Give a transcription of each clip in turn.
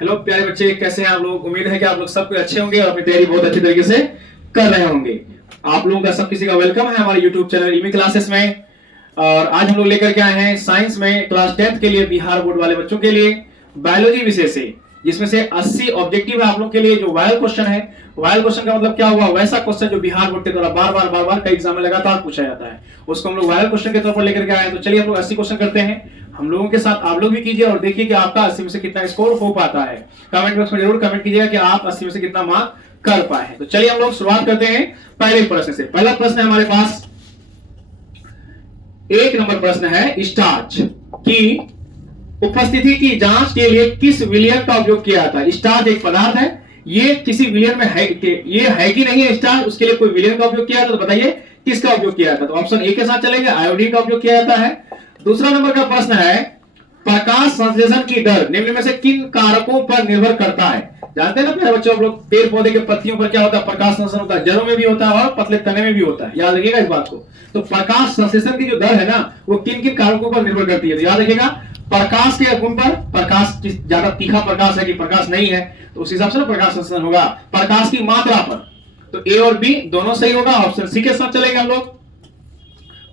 Hello प्यारे बच्चे, कैसे हैं आप लोग। उम्मीद है कि आप लोग सब कुछ अच्छे होंगे और अपनी तैयारी बहुत अच्छी तरीके से कर रहे होंगे। आप लोगों का सब किसी का वेलकम है हमारे यूट्यूब चैनल ईमी क्लासेस में। और आज हम लोग लेकर के आए हैं साइंस में क्लास 10th के लिए बिहार बोर्ड वाले बच्चों के लिए बायोलॉजी विषय से, जिसमें से 80 ऑब्जेक्टिव है आप लोग के लिए। जो वायरल क्वेश्चन है, वायरल क्वेश्चन का मतलब क्या हुआ, वैसा क्वेश्चन जो बिहार बोर्ड के द्वारा बार बार कई एग्जाम में लगातार पूछा जाता है, उसको हम लोग वायरल क्वेश्चन के तौर पर लेकर के आए हैं। तो चलिए हम लोग 80 क्वेश्चन करते हैं हम लोगों के साथ। आप लोग भी कीजिए और देखिए कि आपका 80 में से कितना स्कोर हो पाता है। कमेंट बॉक्स में जरूर कमेंट कीजिएगा कि आप 80 में से कितना मार्क कर पाए हैं। तो चलिए हम लोग शुरुआत करते हैं पहले प्रश्न से। पहला प्रश्न है हमारे पास, 1 नंबर प्रश्न है, स्टार्च की उपस्थिति की जांच के लिए किस विलयन का उपयोग किया जाता है। स्टार्च एक पदार्थ है, ये किसी विलयन में है, ये है कि नहीं है स्टार्च, उसके लिए कोई विलयन का उपयोग किया जाता है। तो बताइए किसका उपयोग किया जाता है। तो ऑप्शन ए के साथ चलेंगे, आयोडीन का उपयोग किया जाता है। दूसरा नंबर का प्रश्न है, प्रकाश संश्लेषण की दर निम्न में से किन कारकों पर निर्भर करता है। जानते हैं ना प्यारे बच्चों, आप लोग पेड़ पौधे के पत्तियों पर क्या होता है, प्रकाश संश्लेषण होता है, जड़ों में भी होता है और पतले तने में भी होता है। याद रखिएगा इस बात को। तो प्रकाश संश्लेषण की जो दर है ना, वो किन किन कारकों पर निर्भर करती है। तो याद रखिएगा, प्रकाश के गुण पर, प्रकाश ज्यादा तीखा प्रकाश है कि प्रकाश नहीं है, तो उस हिसाब से प्रकाश संश्लेषण होगा। प्रकाश की मात्रा पर, तो ए और बी दोनों सही होगा। ऑप्शन सी के साथ चलेंगे हम लोग।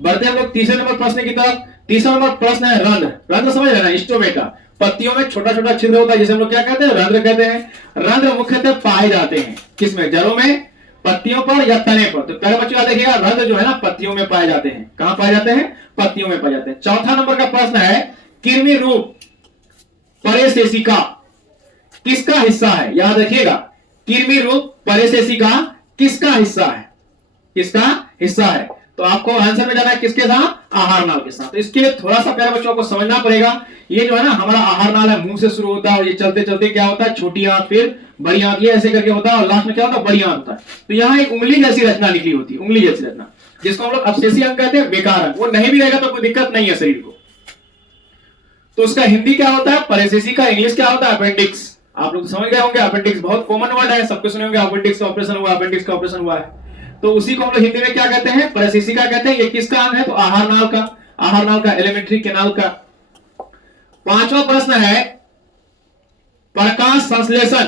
बढ़ते हैं हम लोग तीसरे नंबर प्रश्न की तरफ। तीसरा नंबर प्रश्न है रंध्र। रंध्र समझ रहे ना, स्टोमेटा। पत्तियों में छोटा छोटा छिद्र होता है, जिसे हम लोग क्या कहते हैं, रंध्र कहते हैं। रंध्र मुख्यतः पाए जाते हैं किसमें, जड़ों में, पत्तियों पर या तने पर। तो पहले बच्चों याद रखिएगा, रंध्र जो है ना पत्तियों में पाए जाते हैं। कहां पाए जाते हैं, पत्तियों में पाए जाते हैं। चौथा नंबर का प्रश्न है, कृमि रूप परेशेषिका किसका हिस्सा है। याद रखिएगा, कृमि रूप परेशेषिका किसका हिस्सा है, किसका हिस्सा है। तो आपको आंसर में जाना है किसके साथ, आहार नाल के साथ। तो इसके लिए थोड़ा सा प्यारे बच्चों को समझना पड़ेगा। ये जो है ना हमारा आहार नाल है, मुंह से शुरू होता है और ये चलते चलते क्या होता है, छोटी आंत, फिर बड़ी आंत, ये ऐसे करके होता है और लास्ट में क्या होता है, बड़ी आंत होता है। तो यहाँ एक उंगली जैसी रचना निकली होती है, उंगली जैसी रचना, जिसको हम लोग अवशेषी अंग कहते हैं। बेकार अंग, वो नहीं भी रहेगा तो कोई दिक्कत नहीं है शरीर को। तो उसका हिंदी क्या होता है, परेशेषी का इंग्लिश क्या होता है, अपेंडिक्स। आप लोग समझ गए होंगे, अपेंडिक्स बहुत कॉमन वर्ड है, सबको सुने होंगे, अपेंडिक्स का ऑपरेशन हुआ, अपेंडिक्स का ऑपरेशन हुआ है। तो उसी को हम लोग हिंदी में क्या कहते हैं, परेशेषिका कहते हैं। ये किसका अंग है, तो आहार नाल का, आहार नाल का, एलिमेंट्री कैनाल का। पांचवा प्रश्न है, प्रकाश संश्लेषण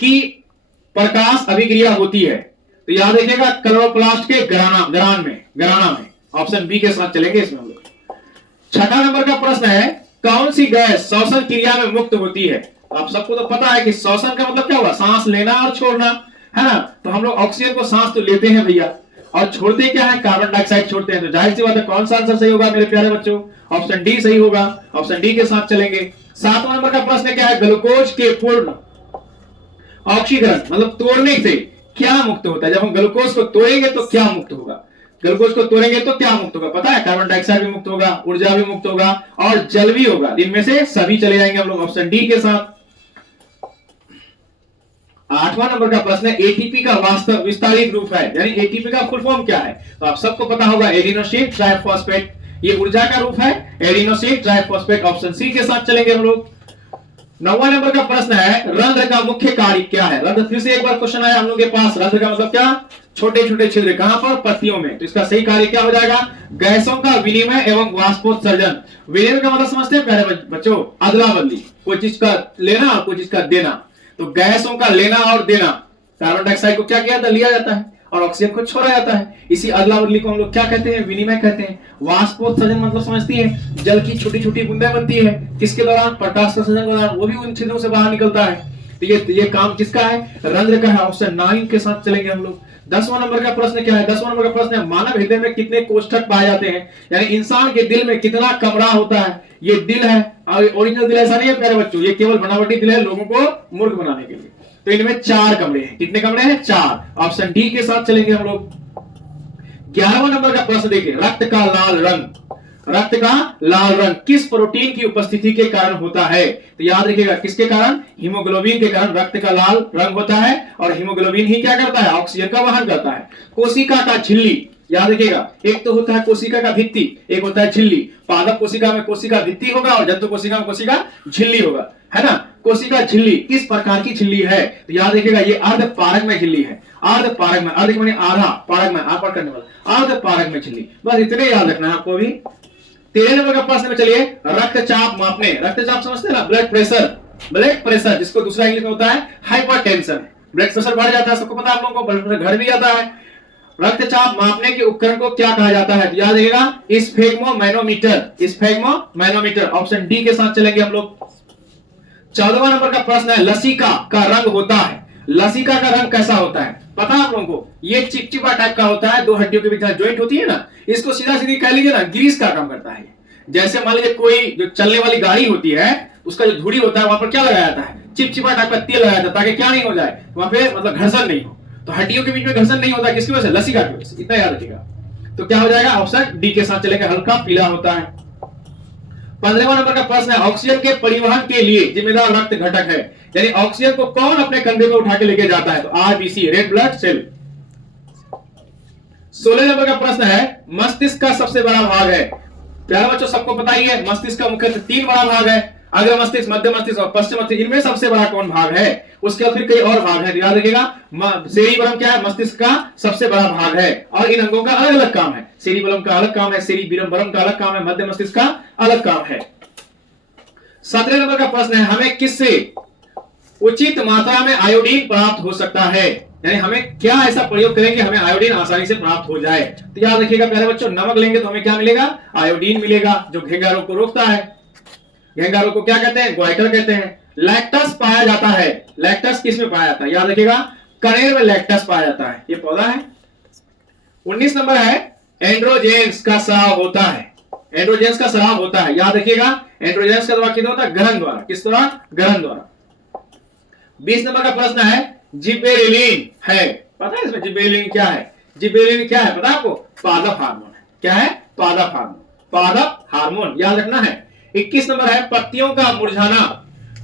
की प्रकाश अभिक्रिया होती है। तो याद रखिएगा, क्लोरोप्लास्ट के गराना में। ऑप्शन बी के साथ चलेंगे इसमें हम लोग। छठा नंबर का प्रश्न है, कौन सी गैस श्वसन क्रिया में मुक्त होती है। आप सबको तो पता है कि श्वसन का मतलब क्या हुआ, सांस लेना और छोड़ना, है ना। तो हम लोग ऑक्सीजन को सांस तो लेते हैं भैया, और छोड़ते क्या है, कार्बन डाइऑक्साइड छोड़ते हैं। तो जाहिर सी बात है, कौन सा आंसर सही होगा मेरे प्यारे बच्चों, ऑप्शन डी सही होगा। ऑप्शन डी के साथ चलेंगे। सातवां नंबर का प्रश्न क्या है, ग्लूकोज के पूर्ण ऑक्सीकरण मतलब तोड़ने से क्या मुक्त होता है। जब हम ग्लूकोज को तोड़ेंगे तो क्या मुक्त होगा, ग्लूकोज को तोड़ेंगे तो क्या मुक्त होगा, पता है, कार्बन डाइऑक्साइड भी मुक्त होगा, ऊर्जा भी मुक्त होगा और जल भी होगा। इनमें से सभी चले जाएंगे हम लोग ऑप्शन डी के साथ। आठवां नंबर का प्रश्न है, एटीपी का वास्तव विस्तारित रूप है, यानी एटीपी का फुल फॉर्म क्या है। तो आप सबको पता होगा, एडिनोसिन ट्राइफॉस्फेट, ये ऊर्जा का रूप है, एडिनोसिन ट्राइफॉस्फेट। ऑप्शन सी के साथ चलेंगे हम लोग। नौवां नंबर का प्रश्न है, रंध्र का मुख्य कार्य क्या है। रंध्र, फिर से एक बार क्वेश्चन आया हम लोग के पास, रंध्र का मतलब क्या, छोटे छोटे छिद्र, कहां पर, पत्तियों में। तो इसका सही कार्य क्या हो जाएगा, गैसों का विनिमय एवं वाष्पोत्सर्जन। विनिमय का मतलब समझते हैं प्यारे बच्चों, अदला बदली, कोई चीज का लेना और कोई चीज का देना। तो गैसों का लेना और देना, कार्बन डाइऑक्साइड को क्या किया जाता है, लिया जाता है, और ऑक्सीजन को छोड़ा जाता है। इसी अदला बदली को हम लोग क्या कहते हैं, विनिमय कहते हैं। वाष्पोत्सर्जन मतलब समझती है, जल की छोटी छोटी बूंदें बनती है, किसके दौरान, प्रकाश संश्लेषण के दौरान, वो भी उन छिद्रों से बाहर निकलता है। तो ये काम किसका है, रंध्र का है। ऑप्शन 9 के साथ चलेंगे हम लोग। 10वां नंबर का प्रश्न क्या है, 10वां नंबर का प्रश्न है, मानव हृदय में कितने कोष्ठक पाए जाते हैं, यानी इंसान के दिल में कितना कमरा होता है। ये दिल है, ओरिजिनल दिल ऐसा नहीं है प्यारे बच्चों, ये केवल बनावटी दिल है लोगों को मूर्ख बनाने के लिए। तो इनमें 4 कमरे हैं। कितने कमरे हैं, 4। ऑप्शन डी के साथ चलेंगे हम लोग। 11वां नंबर का प्रश्न देखिए, रक्त का लाल रंग, रक्त का लाल रंग किस प्रोटीन की उपस्थिति के कारण होता है। तो याद रखिएगा, किसके कारण, हीमोग्लोबिन के कारण रक्त का लाल रंग होता है। और हीमोग्लोबिन ही क्या करता है, ऑक्सीजन का वहन करता है। कोशिका का झिल्ली, याद रखिएगा, एक तो होता है कोशिका का भित्ति, एक होता है झिल्ली। पादप कोशिका में कोशिका भित्ति होगा और जंतु कोशिका में कोशिका झिल्ली होगा, है ना। कोशिका झिल्ली किस प्रकार की झिल्ली है, तो याद रखिएगा, ये अर्ध पारग में झिल्ली है। अर्ध पारग में, अर्ध माने आधा, पारग में आप करने वाला, अर्ध पारग में झिल्ली, बस इतने याद रखना है आपको भी। 13 नंबर का प्रश्न में चलिए, रक्तचाप मापने, रक्तचाप समझते हैं ना, ब्लड प्रेशर, ब्लड प्रेशर, जिसको दूसरा इंग्लिश में होता है हाइपरटेंशन। ब्लड प्रेशर बढ़ जाता है, सबको पता है, आप लोगों को ब्लड प्रेशर घट भी जाता है। रक्तचाप मापने के उपकरण को क्या कहा जाता है? याद रखिएगा स्फेग्मोमैनोमीटर, स्फेग्मोमैनोमीटर। ऑप्शन डी के साथ चलेंगे हम लोग। 14वां नंबर का प्रश्न है, लसिका का रंग होता है, लसिका का रंग कैसा होता है? पता है आप लोगों को? ये चिपचिपा टाइप का होता है, दो हड्डियों के बीच ज्वाइंट होती है ना, इसको सीधा सीधी कह लीजिए ना, ग्रीस का काम करता है। जैसे मान लीजिए कोई जो चलने वाली गाड़ी होती है, उसका जो धूड़ी होता है वहां पर क्या लगाया जाता है? चिपचिपा टाइप का तेल लगाया जाता है, ताकि क्या नहीं हो जाए वहां पे, मतलब घर्षण नहीं हो। तो हड्डियों के बीच में घर्षण नहीं होता, किसकी वजह से? लसिका की वजह से। इतना याद रखिएगा। तो क्या हो जाएगा? ऑप्शन डी के साथ चलेंगे, हल्का पीला होता है। 15वां नंबर का प्रश्न है, ऑक्सीजन के परिवहन के लिए जिम्मेदार रक्त घटक है, यानी ऑक्सीजन को कौन अपने कंधे में उठा के लेके जाता है? तो RBC, red blood cell. 16 number का प्रश्न है, मस्तिष्क का सबसे बड़ा भाग है। प्यारे बच्चों, सबको पता ही है मस्तिष्क का मुख्यतः 3 बड़ा भाग है, अग्र मस्तिष्क, मध्य मस्तिष्क और पश्चिम मस्तिष्क। इनमें सबसे बड़ा कौन भाग है? उसके बाद फिर कई और भाग है, याद रखिएगा। सेरिबेलम क्या है? मस्तिष्क का सबसे बड़ा भाग है, और इन अंगों का अलग अलग काम है। सेरिबेलम का अलग काम है, सेरिबेलम का अलग काम है, मध्य मस्तिष्क का अलग काम है। 17 नंबर का प्रश्न है, हमें किससे उचित मात्रा में आयोडीन प्राप्त हो सकता है? यानी हमें क्या ऐसा प्रयोग करेंगे हमें आयोडीन आसानी से प्राप्त हो जाए? तो याद रखिएगा प्यारे बच्चों, नमक लेंगे तो हमें क्या मिलेगा? आयोडीन मिलेगा, जो घेंगा रोग को रोकता है। घेंगा रोग को क्या कहते हैं? ग्वाइटर कहते हैं। लैक्टस पाया जाता है, लैक्टस किस में पाया जाता है? याद रखिएगा, कनेर में लैक्टस पाया जाता है, ये पौधा है। 19 नंबर है, एंड्रोजेंस का स्राव होता है, एंड्रोजेंस का स्राव होता है, याद रखिएगा। एंड्रोजेंस का द्वारा कितना होता है? ग्रहण द्वारा। किस द्वारा? ग्रहण द्वारा। 20 नंबर का प्रश्न है, जिबेरेलिन है, पता है इसमें जिबेरेलिन क्या है? जिबेरेलिन क्या है पता है आपको? पादप हार्मोन है। क्या है? पादप हार्मोन, पादप हार्मोन, याद रखना है। 21 नंबर है, पत्तियों का मुरझाना,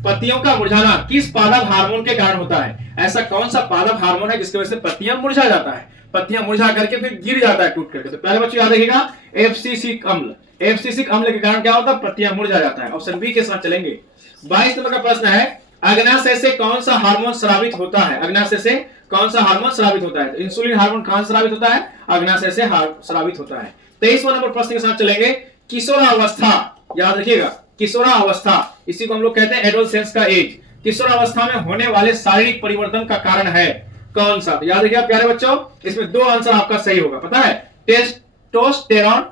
पत्तियों का मुरझाना किस पादप हार्मोन के कारण होता है? ऐसा कौन सा पादप हार्मोन है जिसकी वजह से पत्तियां मुरझा जाता है? पत्तियां मुरझा करके फिर गिर जाता है टूट करके। तो पहले बच्चों याद रखिएगा, एब्सिसिक अम्ल, एब्सिसिक अम्ल के कारण क्या होता है? पत्तियां मुरझा जाता है। ऑप्शन बी के साथ चलेंगे। 22 नंबर का प्रश्न है, अग्नाशय से कौन सा हार्मोन स्रावित होता है? अग्नाशय से कौन सा हार्मोन स्रावित होता है? तो इंसुलिन हार्मोन कहां स्रावित होता है? अग्नाशय से स्रावित होता है। 23वां नंबर प्रश्न के साथ चलेंगे, किशोरावस्था, याद रखिएगा, किशोरावस्था, इसी को हम लोग कहते हैं एडोलसेंस का एज। किशोरावस्था में होने वाले शारीरिक परिवर्तन का कारण है कौन सा? याद रखिएगा प्यारे बच्चों, इसमें 2 आंसर आपका सही होगा। पता है, टेस्टोस्टेरॉन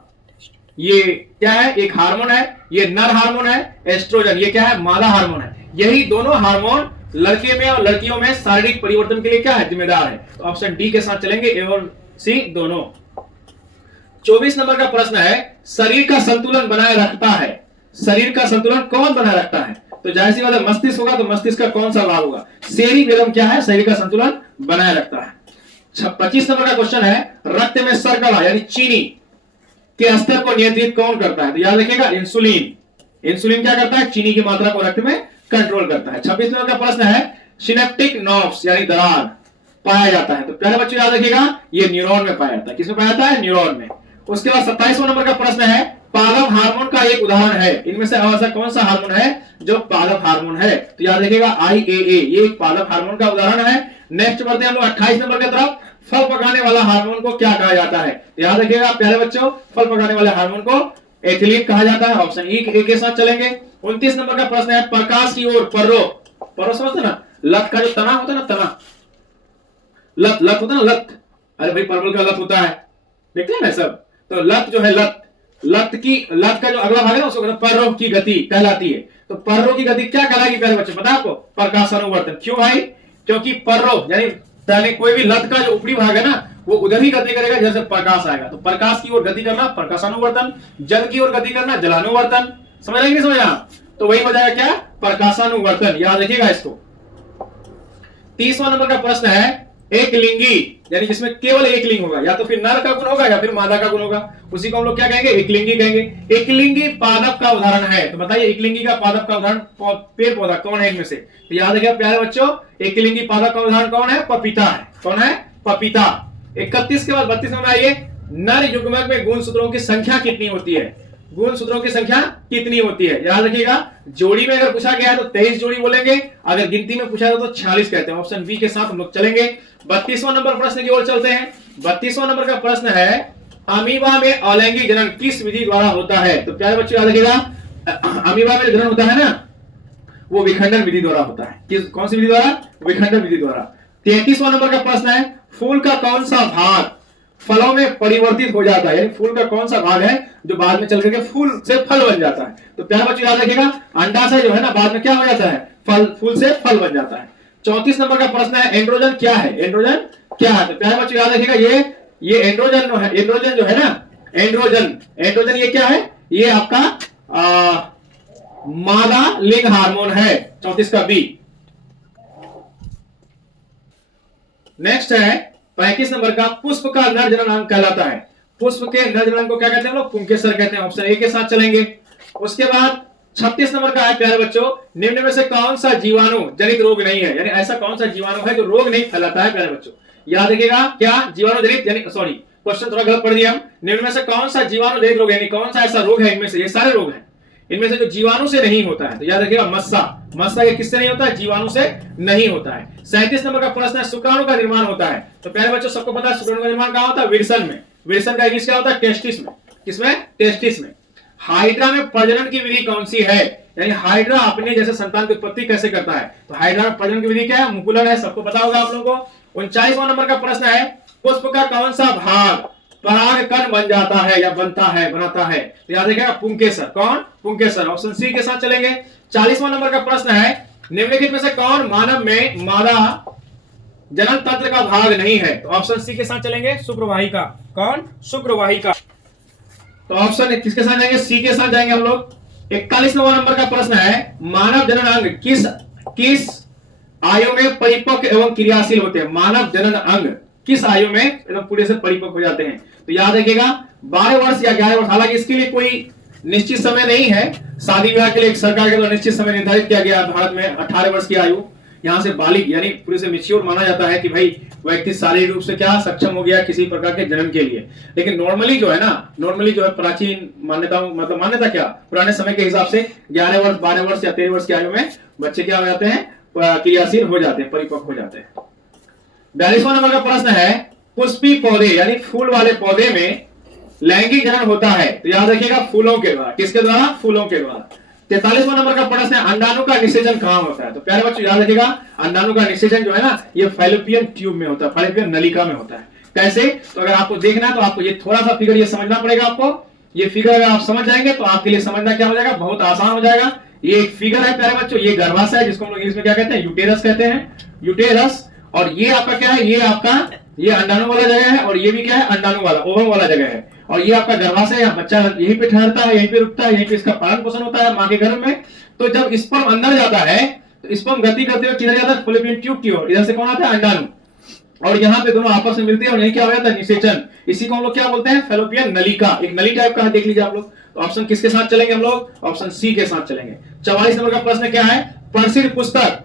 ये क्या है? एक हार्मोन है, ये नर हार्मोन है। एस्ट्रोजन ये क्या है? मादा हार्मोन है। यही दोनों हार्मोन लड़के में और लड़कियों में शारीरिक परिवर्तन के लिए क्या है? जिम्मेदार है। तो ऑप्शन डी के साथ चलेंगे, ए और सी दोनों। 24 नंबर का प्रश्न है, शरीर का संतुलन बनाए रखता है, शरीर का संतुलन कौन बनाए रखता है? तो जाहिर सी बात है, मस्तिष्क होगा, तो मस्तिष्क का कौन सा भाग होगा? सेरिबेलम क्या है? शरीर का संतुलन बनाए रखता है। 25 नंबर का क्वेश्चन है, रक्त में शर्करा यानी चीनी के स्तर को नियंत्रित कौन करता है? तो याद रखिएगा, इंसुलिन। इंसुलिन क्या करता है? चीनी की मात्रा को रक्त में कंट्रोल करता है। 26 नंबर का प्रश्न है, सिनेप्टिक नर्व्स यानी दरार पाया जाता है। तो पहले बच्चों याद रखिएगा, ये न्यूरॉन में पाया जाता है। किसमें पाया जाता है? न्यूरॉन में। उसके बाद 27वां नंबर का प्रश्न है, पादप हार्मोन का एक उदाहरण है, इनमें से ऐसा कौन सा हार्मोन है जो पादप हार्मोन है? तो याद रखिएगा, IAA ये एक पादप हार्मोन का उदाहरण है। नेक्स्ट बढ़ते हैं हम लोग 28 नंबर की तरफ। फल पकाने वाला हार्मोन को क्या कहा जाता है? तो याद रखिएगा प्यारे बच्चों, फल पकाने वाले हार्मोन को एथिलीन कहा जाता है। ऑप्शन ए के साथ चलेंगे। 29 नंबर का प्रश्न है, प्रकाश की ओर पर्रो, पर्रो समझते ना, लत का जो तना होता है ना, तना, लत लत होता है ना, लत, अरे भाई परवल का लत होता है, देखते हैं ना सब। तो लत जो है, लत, लत का जो अगला भाग है ना, उसको कहते हैं पर्रो की गति कहलाती है। तो पर्रो की गति क्या कहलाएगी प्यारे बच्चे? पता है आपको? प्रकाशानुवर्तन। क्यों भाई? क्योंकि पर्रो यानी पहले कोई भी लत का जो ऊपरी भाग है ना, वो उधर ही गति करेगा जैसे प्रकाश आएगा। तो प्रकाश की ओर गति करना प्रकाशानुवर्तन, जल की ओर गति करना जलानुवर्तन। समझ रहे कि समझ? तो वही हो जाएगा क्या? प्रकाशानुवर्तन। याद रखिएगा इसको। 30वां नंबर का प्रश्न है, एक लिंगी यानी जिसमें केवल एक लिंग होगा, या तो फिर नर का गुण होगा या फिर मादा का गुण होगा, उसी को हम लोग क्या कहेंगे? एकलिंगी कहेंगे। एकलिंगी पादप का उदाहरण है। तो बताइए, एकलिंगी का पादप का उदाहरण पेड़ पौधा कौन है इनमें से? तो याद रखिए प्यारे बच्चों, एकलिंगी पादप का उदाहरण कौन है? पपीता है। कौन है? पपीता। 31 के बाद 32 में आइए, नर युग्मक में गुणसूत्रों की संख्या कितनी होती है? गुणसूत्रों की संख्या कितनी होती है? याद रखिएगा, जोड़ी में अगर पूछा गया है तो 23 जोड़ी बोलेंगे, अगर गिनती में पूछा जाए तो 46 कहते हैं। ऑप्शन बी के साथ हम लोग चलेंगे। 32वां नंबर प्रश्न की ओर चलते हैं। 32वां नंबर का प्रश्न है, अमीबा में अलैंगिक जनन किस विधि द्वारा होता है? तो प्यारे बच्चों याद रखिएगा, अमीबा में जनन होता है ना, वो विखंडन विधि द्वारा होता है। किस कौन सी विधि द्वारा? विखंडन विधि द्वारा। 33वां नंबर का प्रश्न है, फूल का कौन सा भाग फलों में परिवर्तित हो जाता है, यानी फूल का कौन सा भाग है जो बाद में चल करके फूल से फल बन जाता है? तो प्यारे बच्चों याद रखिएगा, अंडाशय जो है ना बाद में क्या हो जाता है? फल, फूल से फल बन जाता है। 34 नंबर का प्रश्न है, एंड्रोजन क्या है? एंड्रोजन क्या है? तो प्यारे बच्चों याद रखिएगा, ये एंड्रोजन है, एंड्रोजन जो है ना, एंड्रोजन ये क्या है? ये आपका मादा लिंग हार्मोन है। 34 का बी। नेक्स्ट है 35 नंबर का, पुष्प का नर जननांग कहलाता है। पुष्प के नर जननांग को क्या कहते हैं हम लोग? पुंकेसर कहते हैं। ऑप्शन ए के साथ चलेंगे। उसके बाद 36 नंबर का है प्यारे बच्चों, निम्न में से कौन सा जीवाणु जनित रोग नहीं है, यानी ऐसा कौन सा जीवाणु है जो रोग नहीं फैलाता है? प्यारे बच्चों याद रखिएगा, क्या जीवाणु जनित, यानी सॉरी क्वेश्चन थोड़ा गलत पढ़ दिया हम। निम्न में से कौन सा जीवाणु जनित रोग, यानी कौन सा ऐसा रोग है इनमें से, ये सारे रोग हैं, इनमें से जो जीवाणु से नहीं होता है? तो याद रखिएगा मस्सा ये किससे नहीं होता है? जीवाणु से नहीं होता है। 37 नंबर का प्रश्न है, शुक्राणु का निर्माण होता है। तो प्यारे बच्चों सबको पता है शुक्राणु का निर्माण कहां होता है? विल्सन में। विल्सन का इंग्लिश क्या होता है? टेस्टिस में। किसमें? टेस्टिस में। हाइड्रा में प्रजनन की विधि कौन सी है, यानी हाइड्रा अपने जैसे संतान की उत्पत्ति कैसे करता है? तो हाइड्रा में प्रजनन की विधि क्या है? मुकुलन है, सबको पता होगा आप लोगों को। 39वां नंबर का प्रश्न है, पुष्प का कौन सा भाग परागकण बन जाता है या बनता है, बनाता है? तो याद रखिएगा पुंकेसर। कौन? पुंकेसर। ऑप्शन सी के साथ चलेंगे। 40वां नंबर का प्रश्न है, निम्नलिखित में से कौन मानव में मादा जनन तंत्र का भाग नहीं है? तो ऑप्शन सी के साथ चलेंगे, शुक्रवाहिका। कौन? शुक्रवाहिका। तो ऑप्शन किसके साथ जाएंगे? सी के साथ जाएंगे हम लोग। 41वां नंबर का प्रश्न है, मानव जनन अंग किस आयु में परिपक्व एवं क्रियाशील होते हैं? मानव जनन अंग किस आयु में एकदम पूरे से परिपक्व हो जाते हैं? तो याद रखिएगा 12 वर्ष या 11 वर्ष। हालांकि इसके लिए कोई निश्चित समय नहीं है, शादी विवाह के लिए एक सरकार के द्वारा निश्चित समय निर्धारित किया गया है। भारत में 18 वर्ष की आयु यहां से बालिग यानी पूरे से मैच्योर माना जाता है कि भाई व्यक्ति शारीरिक रूप से क्या सक्षम हो गया किसी प्रकार के जन्म के लिए। लेकिन नॉर्मली जो है प्राचीन मान्यताओं मतलब मान्यता क्या पुराने समय के हिसाब से 11 वर्ष 12 वर्ष या 13 वर्ष की आयु में बच्चे क्या हो जाते हैं? क्रियाशील हो जाते हैं, परिपक्व हो जाते हैं। 42वां नंबर का प्रश्न है, पुष्पी पौधे यानी फूल वाले पौधे में लैंगिक जनन होता है? तो याद रखिएगा फूलों के द्वारा। किसके द्वारा? फूलों के द्वारा। 43वां नंबर का प्रश्न है, अंडाणु का निषेचन कहां होता है? तो प्यारे बच्चों याद रखिएगा, अंडाणु का निषेचन जो है ना ये फैलोपियन ट्यूब में होता है, फैलोपियन नलिका में होता है। कैसे? तो अगर आपको देखना है तो आपको ये थोड़ा सा फिगर ये समझना पड़ेगा। आपको ये फिगर अगर आप समझ जाएंगे तो आपके लिए समझना क्या हो जाएगा? बहुत आसान हो जाएगा। ये एक फिगर है प्यारे बच्चों, ये गर्भाशय है जिसको हम लोग इंग्लिश में क्या कहते हैं? यूटेरस कहते हैं, यूटेरस। और ये आपका क्या है? ये आपका ये अंडाणु वाला जगह है और ये भी क्या है? अंडाणु वाला ओवम वाला जगह है। और ये आपका गर्भाशय है, बच्चा यहीं पे ठहरता है, यहीं पे रुकता है, यहीं पे इसका पालन पोषण होता है मां के गर्भ में। तो जब स्पर्म अंदर जाता है तो स्पर्म गति करते हुए किधर जाता है? फैलोपियन ट्यूब की ओर। इधर से कौन आता है? अंडाणु। और यहाँ पे दोनों आपस में मिलते हैं और यही क्या हो जाता है? निषेचन। इसी को हम लोग क्या बोलते हैं? फैलोपियन नलिका। एक नली टाइप का है, देख लीजिए आप लोग। तो ऑप्शन किसके साथ चलेंगे हम लोग? ऑप्शन सी के साथ चलेंगे। 44 नंबर का प्रश्न क्या है, प्रसिद्ध पुस्तक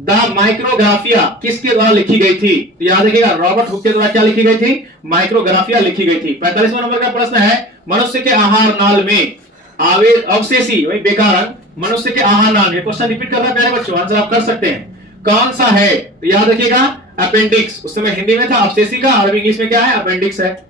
द माइक्रोग्राफिया किसके द्वारा लिखी गई थी? तो याद रखिएगा रॉबर्ट हुक के द्वारा क्या लिखी गई थी? माइक्रोग्राफिया लिखी गई थी। 45वां नंबर का प्रश्न है, मनुष्य के आहार नाल में अवशेषी वही बेकार अंग मनुष्य के आहार नाल में, क्वेश्चन रिपीट कर रहा है प्यारे बच्चों, आंसर आप कर सकते हैं, कौन सा है? तो याद रखिएगा अपेंडिक्स। उस समय हिंदी में था अवशेषी का, अरबी इंग्लिश में क्या है? अपेंडिक्स है।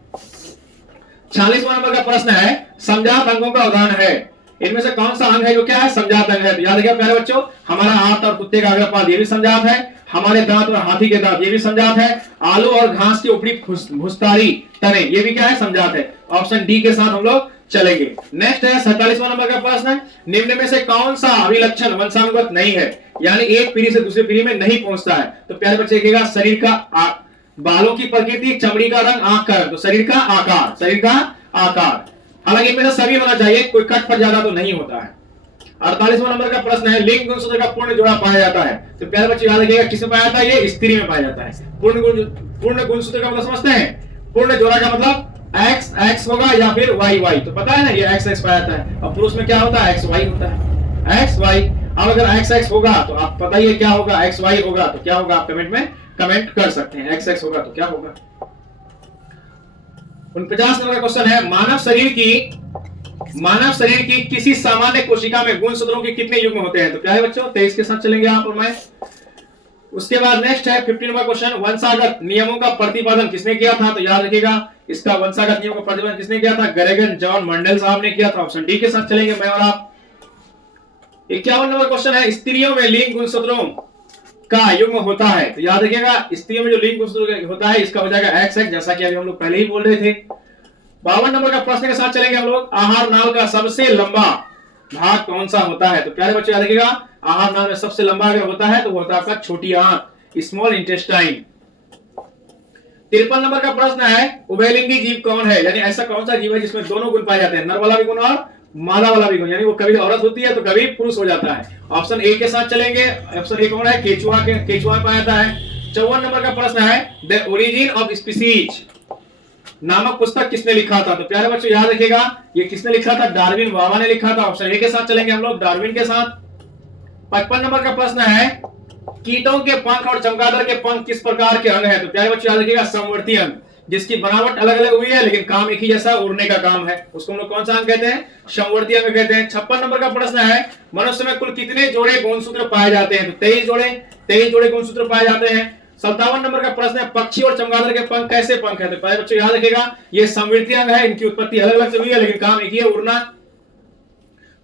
46वां नंबर का प्रश्न है, समजात अंगों का उदाहरण है, इनमें से कौन सा अंग है जो क्या है? समजात अंग है। तो याद रखिएगा प्यारे बच्चों, हमारा हाथ और कुत्ते का अग्रपाद ये भी समजात है, हमारे दांत और हाथी के दांत ये भी समजात है, आलू और घास की उपड़ी भुस्तारी तने ये भी क्या है? समजात है। ऑप्शन डी के साथ हम लोग चलेंगे। नेक्स्ट है 47वां नंबर का प्रश्न है, निम्न में से कौन सा अभिलक्षण वंशानुगत नहीं है, यानी एक पीढ़ी से दूसरी पीढ़ी में नहीं पहुंचता है? तो प्यारे बच्चे देखिएगा, शरीर का बालों की प्रकृति, चमड़ी का रंग, आंख का रंग, तो शरीर का आकार। हालांकि इनमें से सभी होना चाहिए, कोई कट पर ज्यादा तो नहीं होता है। 48वां नंबर का प्रश्न है, लिंग गुणसूत्र का पूर्ण जोड़ा पाया जाता है? तो प्यारे बच्चे याद रखिएगा किसमें पाया जाता है? ये स्त्री में पाया जाता है। पूर्ण गुणसूत्र का मतलब समझते हैं? पूर्ण जोड़ा का मतलब x होगा या फिर y। तो पता है ना ये x पाया जाता है, और पुरुष में क्या होता है? xy होता है, xy। अब अगर x होगा तो आप पता ही है क्या होगा? xy होगा तो क्या होगा? आप कमेंट में कमेंट कर सकते हैं, x होगा तो क्या होगा। 49 नंबर का क्वेश्चन है, मानव शरीर की किसी सामान्य कोशिका में गुणसूत्रों के कितने युग्म होते हैं? तो प्यारे बच्चों 23 के साथ चलेंगे आप और मैं। उसके बाद नेक्स्ट है 50 नंबर क्वेश्चन, वंशागत नियमों का प्रतिपादन किसने किया था? तो याद रखिएगा इसका वंशागत नियमों का प्रतिपादन किसने किया था? गरेगन जॉन मंडल साहब ने किया था। ऑप्शन डी के साथ चलेंगे मैं और आप। 51 नंबर क्वेश्चन है, स्त्रियों में लिंग गुणसूत्रों का युग्म होता है। तो याद रखिएगा, स्त्रियों में जो लिंग गुणसूत्र होता है इसका हो जाएगा XX, जैसा कि अभी हम लोग पहले ही बोल रहे थे। 52 नंबर का प्रश्न के साथ चलेंगे हम लोग, आहार नाल का सबसे लंबा भाग कौन सा होता है। तो प्यारे बच्चों याद रखिएगा, आहार नाल में सबसे लंबा अगर होता है तो वो होता है आपका छोटी आंत, स्मॉल इंटेस्टाइन। 53 नंबर का प्रश्न है, उभयलिंगी जीव कौन है, यानी ऐसा कौन सा जीव है जिसमें दोनों गुण पाए जाते हैं, नर वाला भी गुण और मादा वाला भी गुण, यानी वो कभी औरत होती है तो कभी पुरुष हो जाता है। ऑप्शन ए के साथ चलेंगे, ऑप्शन ए कौन है, केचुआ में पाया जाता है। 54 नंबर का प्रश्न है, द ओरिजिन ऑफ स्पीसीज नामक पुस्तक किसने लिखा था। तो प्यारे बच्चों याद रखिएगा, ये किसने लिखा था, डार्विन बाबा ने लिखा था। ऑप्शन ए के साथ चलेंगे हम लोग, डार्विन के साथ। 55 नंबर का प्रश्न है, कीटों के पंख और चमगादड़ के पंख किस प्रकार के अंग है। तो प्यारे बच्चों याद रखिएगा, समवर्ती अंग, जिसकी बनावट अलग अलग हुई है लेकिन काम एक ही जैसा, उड़ने का काम है, उसको हम लोग कौन सा अंग कहते हैं, समवर्ती अंग कहते हैं। 56 नंबर का प्रश्न है, मनुष्य में कुल कितने जोड़े गुणसूत्र पाए जाते हैं। तो 23 जोड़े गुणसूत्र पाए जाते हैं। 57 नंबर का प्रश्न है, पक्षी और चमगादड़ के पंख कैसे पंख है। तो प्यारे बच्चों याद रखिएगा, ये समवर्ती अंग है, इनकी उत्पत्ति अलग अलग से हुई है लेकिन काम एक ही है, उड़ना।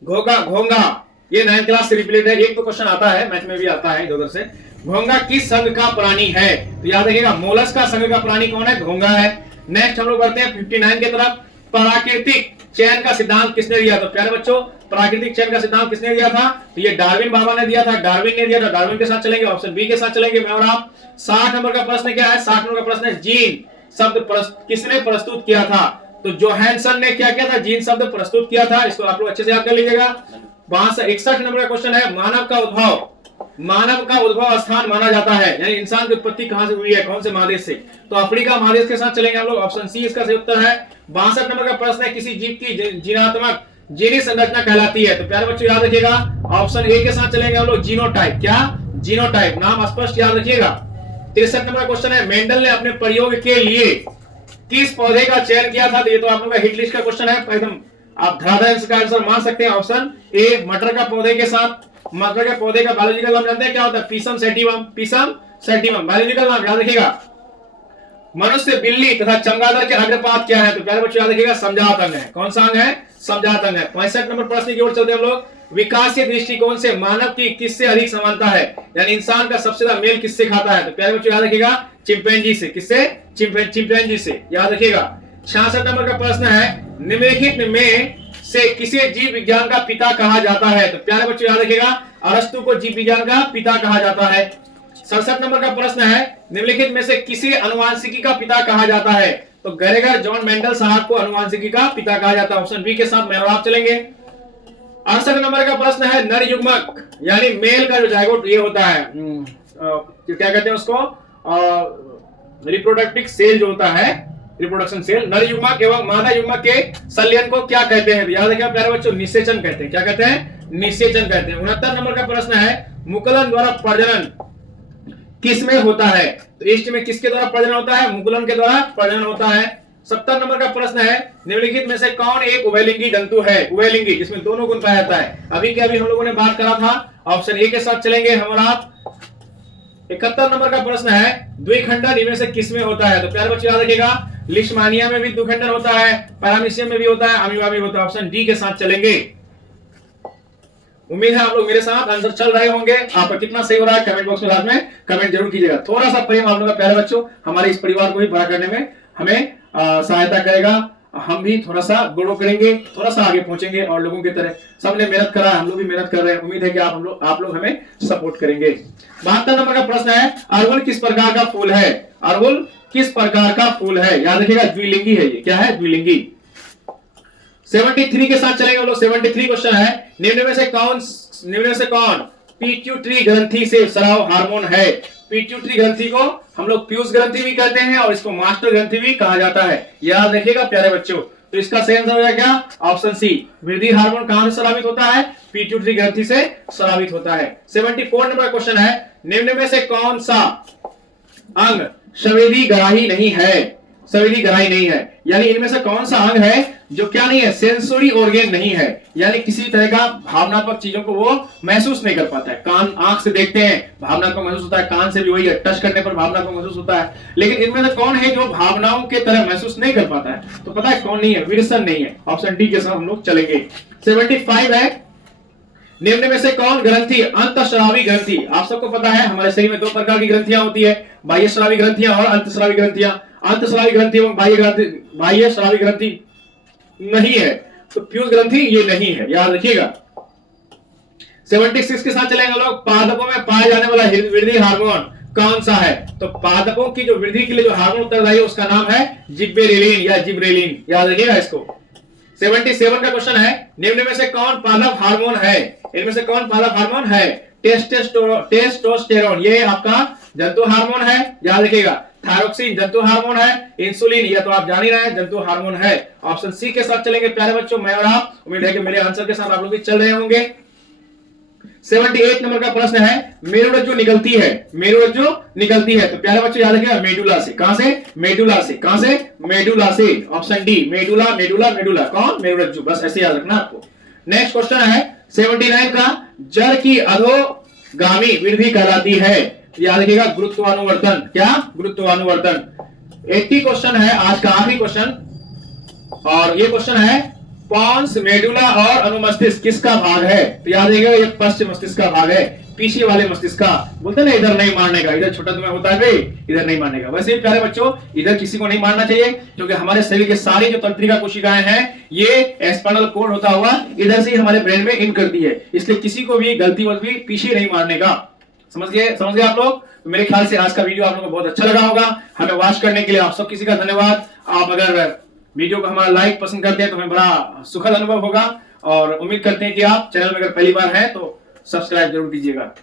घोंगा, ये 9th क्लास से रिलेटेड है, एक तो क्वेश्चन आता है, मैथ में भी आता है इधर से। घोंगा किस संघ का प्राणी है। तो याद रखिएगा, मोलस का संघ का प्राणी कौन है, घोंगा है। नेक्स्ट हम लोग बढ़ते हैं 59 की तरफ, प्राकृतिक चयन का सिद्धांत किसने दिया। तो प्यारे बच्चों, प्राकृतिक चयन का सिद्धांत किसने दिया था, तो ये डार्विन बाबा ने दिया था, डार्विन ने दिया था, डार्विन के साथ चलेंगे। ऑप्शन बी के साथ चलेंगे मैं और आप। 60 नंबर का प्रश्न क्या है, 60 नंबर का प्रश्न है, जीन शब्द किसने प्रस्तुत किया था। तो जोहानसन ने क्या किया था, जीन शब्द प्रस्तुत किया था, इसको आप लोग अच्छे से याद कर लीजिएगा। 61 नंबर का क्वेश्चन है, मानव का उद्भव स्थान माना जाता है, यानी इंसान की उत्पत्ति कहां से हुई है, कौन से महादेश से। तो अफ्रीका महादेश के साथ चलेंगे हम लोग, ऑप्शन सी इसका सही उत्तर है। 62 नंबर का प्रश्न है, किसी जीव की जीनात्मक जीनी संरचना कहलाती है। तो प्यारे बच्चों याद रखिएगा, ऑप्शन ए के साथ चलेंगे हम लोग, जीनोटाइप। क्या, जीनोटाइप, नाम स्पष्ट याद रखिएगा। 63 नंबर का क्वेश्चन है, मेंडल ने अपने प्रयोग के लिए किस पौधे का चयन किया था। तो ये तो आप लोगों का हिट लिस्ट का क्वेश्चन है, एकदम आप धड़ाधड़ इसका आंसर मान सकते हैं। ऑप्शन ए, मटर का पौधे के साथ, मटर के पौधे का बायोलॉजिकल नाम जानते हैं क्या होता है, पीसम सैटिवम बायोलॉजिकल नाम याद रखिएगा। मनुष्य, बिल्ली तथा चमगादड़ के अग्रपात क्या है। तो प्यारे बच्चों याद रखिएगा, समजात अंग है। कौन सा अंग है, समजात अंग है। 65 नंबर प्रश्न की ओर चलते हैं हम लोग, विकासीय दृष्टिकोण से मानव की किससे अधिक समानता है, यानी इंसान का सबसे ज्यादा मेल किससे खाता है। तो प्यारे बच्चों याद रखिएगा, चिंपैंजी से। किससे, चिंपैंजी से, याद रखिएगा। 66 नंबर का प्रश्न है, निम्नलिखित में से किसे जीव विज्ञान का पिता कहा जाता है। तो प्यारे बच्चों याद रखिएगा, अरस्तु को जीव विज्ञान का पिता कहा जाता है। 67 नंबर का प्रश्न है, निम्नलिखित में से किसे अनुवांशिकी का पिता कहा जाता है। तो गरेगर जॉन मेंडल साहब को अनुवांशिकी का पिता कहा जाता है। ऑप्शन बी के साथ मैं और आप चलेंगे। 68 नंबर का प्रश्न है, नर युग्मक यानी मेल का जो जायगोट ये होता है, क्या कहते हैं उसको, रिप्रोडक्टिव सेल जो होता है, रिप्रोडक्शन सेल, नर युग्मक एवं मादा युग्मक के संलयन को क्या कहते हैं। याद रखिए प्यारे बच्चों, निषेचन कहते हैं। क्या कहते हैं, निषेचन कहते हैं। 69 नंबर का प्रश्न है, मुकुलन द्वारा प्रजनन किस में होता है। तो ईस्ट में किसके द्वारा प्रजनन होता है, मुकुलन के द्वारा प्रजनन होता है। 70 नंबर का प्रश्न है, निम्नलिखित में से कौन एक उभयलिंगी जंतु है, उभयलिंगी जिसमें दोनों गुण पाया जाता है। अभी के अभी हम लोगों ने बात करा था, ऑप्शन ए के साथ चलेंगे हम और आप। 71 नंबर का प्रश्न है, द्विखंडन इनमें से किसमें होता है। तो प्यारे बच्चों याद रखिएगा, लिशमानिया में भी द्विखंडन होता है, पैरामीशियम में भी होता है, अमीबा में होता है। ऑप्शन डी के साथ चलेंगे। उम्मीद है आप लोग मेरे साथ आंसर चल रहे होंगे। आपका कितना सही हो रहा है कमेंट बॉक्स में लास्ट में कमेंट जरूर कीजिएगा। थोड़ा सा प्रेम आप लोगों का प्यारे बच्चों हमारे इस परिवार को भी बड़ा करने में हमें सहायता करेगा। हम भी थोड़ा सा ग्रो करेंगे, थोड़ा सा आगे पहुंचेंगे और लोगों की तरह सबने मेहनत करा है, हम लोग भी मेहनत कर रहे हैं। उम्मीद है कि आप लोग हमें सपोर्ट करेंगे। 72 नंबर का प्रश्न है, अरहुल किस प्रकार का फूल है। अरहुल किस प्रकार का फूल है, याद रखिएगा द्विलिंगी है ये। क्या है, द्विलिंगी। 73 के साथ चलेंगे हम लोग। 73 क्वेश्चन है, निम्न में से कौन पिट्यूटरी ग्रंथि से स्राव हार्मोन है। पिट्यूटरी ग्रंथि को हम लोग पीयूष ग्रंथि भी कहते हैं और इसको मास्टर ग्रंथि भी कहा जाता है। याद रखिएगा प्यारे बच्चों। तो इसका सही आंसर होगा क्या, ऑप्शन सी। वृद्धि हार्मोन कहां से स्रावित होता है, पिट्यूटरी ग्रंथि से स्रावित होता है। 74 नंबर क्वेश्चन है, निम्न में से कौन सा अंग संवेदी ग्राही नहीं है। संवेदी ग्राही नहीं है यानी इनमें से कौन सा अंग है जो क्या नहीं है, सेंसोरी ऑर्गेन नहीं है, यानी किसी तरह का भावनात्मक चीजों को वो महसूस नहीं कर पाता है। कान आंख से देखते हैं भावनात्मक महसूस होता है, कान से भी वही है, टच करने पर भावनात्मक महसूस होता है, लेकिन इनमें से कौन है जो भावनाओं के तरह महसूस नहीं कर पाता है। तो पता है कौन नहीं है, विल्सन नहीं है। ऑप्शन डी के साथ हम लोग चलेंगे। 75 है, निम्न में से कौन ग्रंथि अंतःस्रावी ग्रंथि? आप सबको पता है हमारे शरीर में दो प्रकार की ग्रंथियां होती है, बाह्य स्रावी ग्रंथियां और अंतःस्रावी ग्रंथियां। अंतःस्रावी ग्रंथि एवं बाह्य स्रावी ग्रंथि नहीं है, तो प्यूज ग्रंथि ये नहीं है, याद रखिएगा। 76 के साथ चलेंगे हम लोग। पादपों में पाया जाने वाला वृद्धि हार्मोन कौन सा है? तो पादपों की जो वृद्धि के लिए जो हार्मोन उत्तरदायी है उसका नाम है जिब्बेरेलिन या जिब्रेलिन, याद रखिएगा इसको। 77 का क्वेश्चन है, निम्न में से कौन पादप हार्मोन है? इनमें से कौन पादप हार्मोन है? टेस्टोस्टेरोन ये आपका जंतु हार्मोन है, याद रखिएगा। थायरोक्सिन जंतु हार्मोन है। इंसुलिन ये तो आप जान ही रहे हैं जंतु हार्मोन है। ऑप्शन सी के साथ चलेंगे प्यारे बच्चों, मैं और आप। उम्मीद है कि मेरे आंसर के साथ आप लोग भी चल रहे होंगे। 78 नंबर का प्रश्न है, मेरुरज्जु निकलती है, मेरुरज्जु निकलती है, तो प्यारे बच्चों याद रखिएगा मेडुला से। कहां से? मेडुला से। कहां से? मेडुला से। Option D, medulla medulla medulla. कौन? मेरुरज्जु, बस ऐसे याद रखना आपको। नेक्स्ट क्वेश्चन है 79 का, जड़ की अधोगामी वृद्धि कहलाती है, याद रखिएगा गुरुत्वानुवर्तन। क्या? गुरुत्वानुवर्तन। 80 क्वेश्चन है आज का आखिरी क्वेश्चन, और ये क्वेश्चन है पॉन्स, मेडुला और अनुमस्तिष्क किसका भाग है? तो याद रखिएगा ये पश्च मस्तिष्क का भाग है, पीछे वाले मस्तिष्क का। बोलते हैं ना इधर नहीं मारने का, इधर छोटा तुम्हें होता है भाई, इधर नहीं मारने का। वैसे ही प्यारे बच्चों इधर किसी को नहीं मारना चाहिए, क्योंकि हमारे शरीर के सारी जो तंत्रिका कोशिकाएं हैं ये स्पाइनल कोड होता हुआ इधर से हमारे ब्रेन में इन करती है, इसलिए किसी को भी गलती वलती पीछे नहीं मारने का। समझ गए आप लोग? तो मेरे ख्याल से आज का वीडियो आप लोगों को बहुत अच्छा लगा होगा। हमें वॉच करने के लिए आप सब किसी का धन्यवाद। आप अगर वीडियो को हमारा लाइक पसंद करते हैं तो हमें बड़ा सुखद अनुभव होगा, और उम्मीद करते हैं कि आप चैनल में अगर पहली बार हैं तो सब्सक्राइब जरूर कीजिएगा।